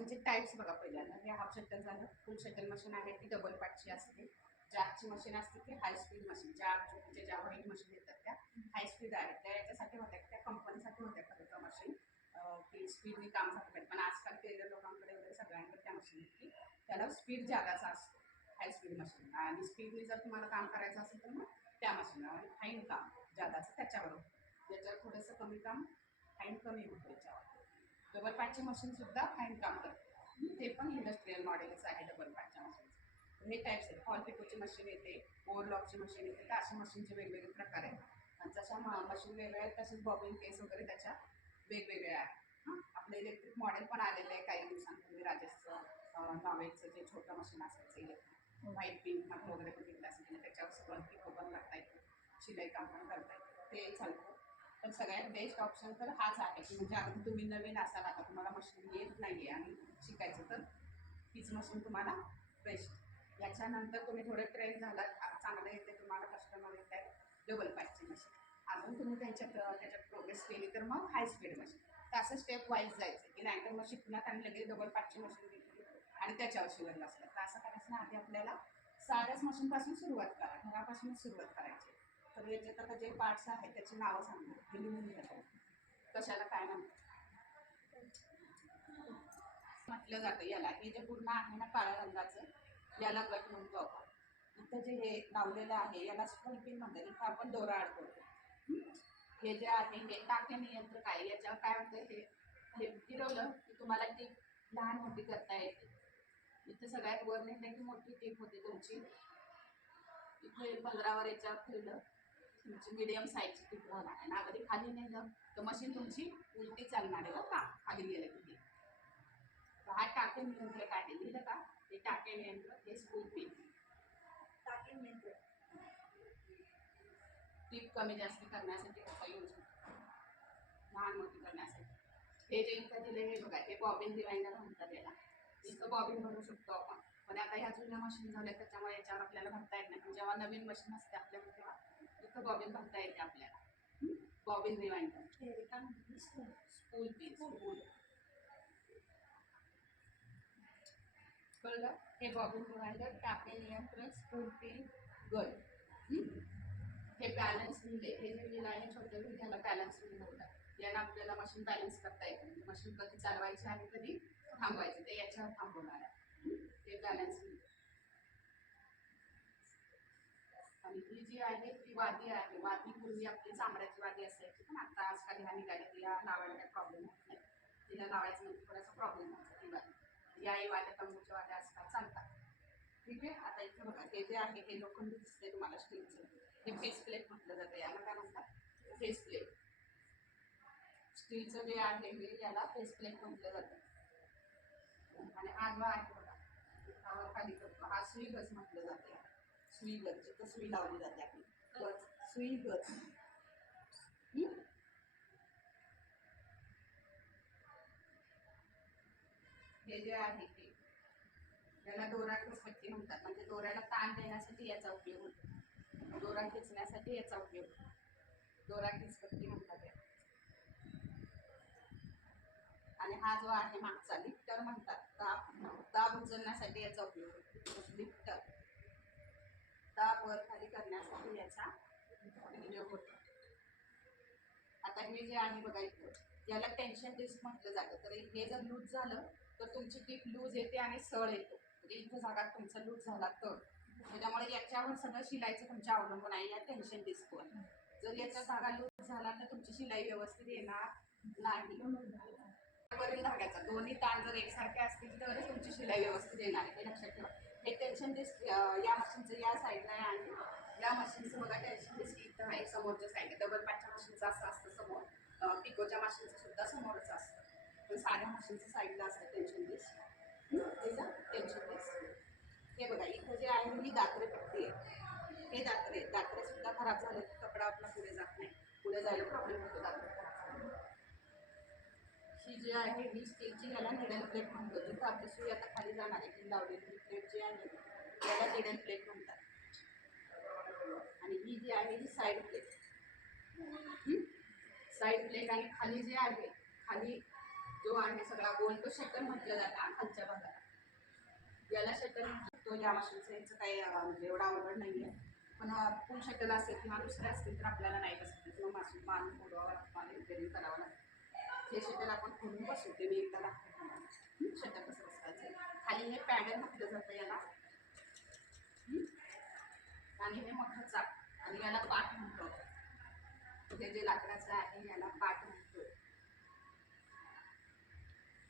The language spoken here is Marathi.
मशीनचे टाईप्स बघा पहिल्यांदा. हे हाफ शटल झालं. फुल शटल मशीन आहे ती डबल पार्टची असते. जॅकची मशीन असते ती हाय स्पीड मशीन. ज्या व्हाईट मशीन येतात त्या हाय स्पीड आहेत. त्या याच्यासाठी होत्या, त्या कंपनीसाठी होत्या खरं तर मशीन, की स्पीडने काम झालं पाहिजे. पण आजकाल टेलर लोकांकडे वगैरे सगळ्यांकडे त्या मशीन की त्याला स्पीड जागाचा असतो हाय स्पीड मशीन. आणि स्पीडने जर तुम्हाला काम करायचं असेल तर मग त्या मशीनला आणि फाईन काम जागाचं त्याच्यावर होतं. त्याच्यावर थोडंसं कमी काम फाईन कमी होतं त्याच्यावर. डबल पार्टची मशीनसुद्धा फाईन काम करते. ते पण इंडस्ट्रियल मॉडेलच आहे डबल पार्टच्या मशीनचं. हे टाईप्स आहेत. फॉल पिकोची मशीन येते, ओव्हरलॉकची मशीन येते. तर अशा मशीनचे वेगवेगळे प्रकार आहेत. आणि जशा मशीन वेगळ्या आहेत तसेच बॉबिन केस वगैरे त्याच्या वेगवेगळ्या आहेत. आपलं इलेक्ट्रिक मॉडेल पण आलेलं आहे काही दिवसांपूर्वी. राजेशचं नॉवेलचं जे छोटं मशीन असायचं इलेक्ट्रिक, व्हाईट पिंकमध्ये वगैरे बघितलं असेल, त्याच्यावर सगळं पिको पण करता येतं, शिलाई काम पण करता येतं, ते चालतं. पण सगळ्यात बेस्ट ऑप्शन तर हाच आहे की म्हणजे अगदी तुम्ही नवीन असाल, आता तुम्हाला मशीन येत नाही आहे आणि शिकायचं, तर हीच मशीन तुम्हाला बेस्ट. याच्यानंतर तुम्ही थोडे ट्रेन झालात, चांगलं येते तुम्हाला, कस्टमर येत आहे, डबल पार्टची मशीन. अजून तुम्ही त्याच्यात प्रोग्रेस केली तर मग हाय स्पीड मशीन. तर असं स्टेप वाईज जायचं की नाहीतर मग शिकण्यात आणि लगेच डबल पार्टची मशीन घेतली आणि त्याच्यावर शिवरलं असलं. तर असं करायचं ना, आधी आपल्याला साध्याच मशीनपासून सुरुवात करा, घरापासूनच सुरुवात करायची. तर याच्यात आता जे पार्ट्स आहेत त्याची नावं सांगणार, हे लिहून घ्या. कशाला काय म्हणतात म्हटलं जातं याला, हे जे पूर्ण आहे ना काळ्या रंगाचं, याला गट म्हणतो आपण. इथं जे हे लावलेलं आहे याला स्पूल पिन म्हणतात. इथं आपण दोरा अडकवतो. हे जे आहे हे टाके नियंत्रक आहे. याच्यावर काय होतं, हे फिरवलं की तुम्हाला टीप लहान मोठी करता येते. इथं सगळ्यात वर नेलं की मोठी टीप होते तुमची. इथे 15वर याच्यावर फिरलं तुमची मिडियम साईजची टीप होणार आहे. आणि अगदी खाली नेलं तर मशीन तुमची उलटी चालणार आहे का खाली गेलं की. हा टाके नियंत्रक आहे, लिहिलं का? हे टाके नियंत्रक, हे स्पूल पिन. टाके नियंत्रक टीप कमी जास्त करण्यासाठी त्याचा यूज होतो, लहान मोठी करण्यासाठी. हे जे इथं दिले हे बघा, हे बॉबिन रिवाइंडर म्हणतात याला. इथं बॉबिन भरू शकतो आपण. पण आता ह्या जुन्या मशीन झाल्या त्याच्यामुळे याच्यावर आपल्याला भरता येत नाही. पण जेव्हा नवीन मशीन असते आपल्याकडे तेव्हा इथं बॉबिन भरता येते आपल्याला. Bobbin rewinder, spool pin, spool. कळलं? हे बॉबिन रिवाइंडर, टाके नियंत्रण, स्पूल पिन, गन. हे बॅलन्स लिहिले, हे जे लिहिलं आहे छोटे व्हील ह्याला बॅलन्स व्हील म्हणतात. याला आपल्याला मशीन बॅलन्स करता येते. मशीन कधी चालवायची आणि कधी थांबवायची ते याच्यावर थांबवणार आहे. ते बॅलन्स व्हील. आणि ही जी आहे ती वादी आहे. वादी पूर्वी आपली चांबड्याची वादी असायची, पण आता आजकाल ह्या निघाल्या, तिला लावायला काही प्रॉब्लेम होत नाही. तिला लावायचं म्हणजे थोडासा प्रॉब्लेम होतो ती वादी. याही वाद्या तंबूच्या वाद्या आजकाल चालतात. ठीक आहे. आता इथे बघा, हे जे आहे हे लोखंडी दिसते तुम्हाला स्टीलचं. हे फेस प्लेट म्हटलं जातं. याला काय म्हणतात? Face plate. स्टीलचं जे आहे हे याला फेस प्लेट म्हटलं जातं. आणि हा जो आहे बघा, त्यावर खाली करतो, हा सुई गज म्हटलं जाते. सुई गज, जिथं सुई लावली जाते आपली गज, सुई गज. हे जे आहे हे याला दोरा खेचपट्टी म्हणतात. म्हणजे दोऱ्याला ताण देण्यासाठी याचा उपयोग होतो. दोरा खेचण्यासाठी याचा उपयोग होतो. दोरा खेचपट्टी म्हणतात याला. आणि हा जो आहे मागचा लिफ्टर म्हणतात. दाब उचलण्यासाठी याचा उपयोग होतो. लिफ्टर, दाब वर खाली करण्यासाठी याचा उपयोग होतो. आता हे जे आहे बघा इथं, याला टेन्शन डिस्क म्हटलं जातं. तर हे जर लूज झालं तर तुमची टीप लूज येते आणि सळ येतो. म्हणजे इथं जागा तुमचा लूज झाला तर त्याच्यामुळे याच्यावर सगळं शिलाईचं तुमच्या अवलंबून आहे, या टेन्शन डिस्कवर. जर याच्या जागा लूज झाला तर तुमची शिलाई व्यवस्थित येणार नाही. वरील धाग्याचा दोन्ही ताण जर एकसारखे असतील तरच तुमची शिलाई व्यवस्थित येणार आहे, हे लक्षात ठेवा. हे टेन्शन डिस्क या मशीनचं या साईडला आहे आणि या मशीनचं बघा टेन्शन डिस्क इथं आहे समोरच्या साईडला. डबल पार्टच्या मशीनचं असं असतं समोर, पिकोच्या मशीनचं सुद्धा समोरच असतं. पण साध्या मशीनचं साईडला असतं टेन्शन डिस्क. त्याचं टेन्शन डिस्क हे बघा इथं जे आहे ही दात्रे पट्टी आहे. हे दात्रे सुद्धा खराब झाले, कपडा आपला पुढे जात नाही, पुढे जायला प्रॉब्लेम होतो दात्रे खराब झाले. ही जी आहे ही स्टीलची, याला निडल प्लेट म्हणतो. जिथं आपली सुई आता खाली जाणार आहे ती लावलेली प्लेट जी आहे याला निडल प्लेट म्हणतात. आणि ही जी आहे ही साईड प्लेट. साईड प्लेट आणि खाली जे आहे, खाली जो आहे सगळा गोल तो शटल म्हटलं जातं खालच्या भागाला. याला शटल तो या मशीनचं याचं काही म्हणजे एवढा अवघड नाही आहे. पण फुल शटल असेल किंवा दुसरे असतील तर आपल्याला नाही बसत. मग मासून बांधून फोडवावं लागतं आणि रिपेअरिंग करावं लागतं. हे शटल आपण खोलून बसवते. मी एकदा दाखवते शटल कसं बसवायचं. खाली हे पॅडल म्हटलं जातं याला. आणि हे मोठं चाक आणि याला पाट म्हणतो. हे जे लाकडाचं आहे याला पाट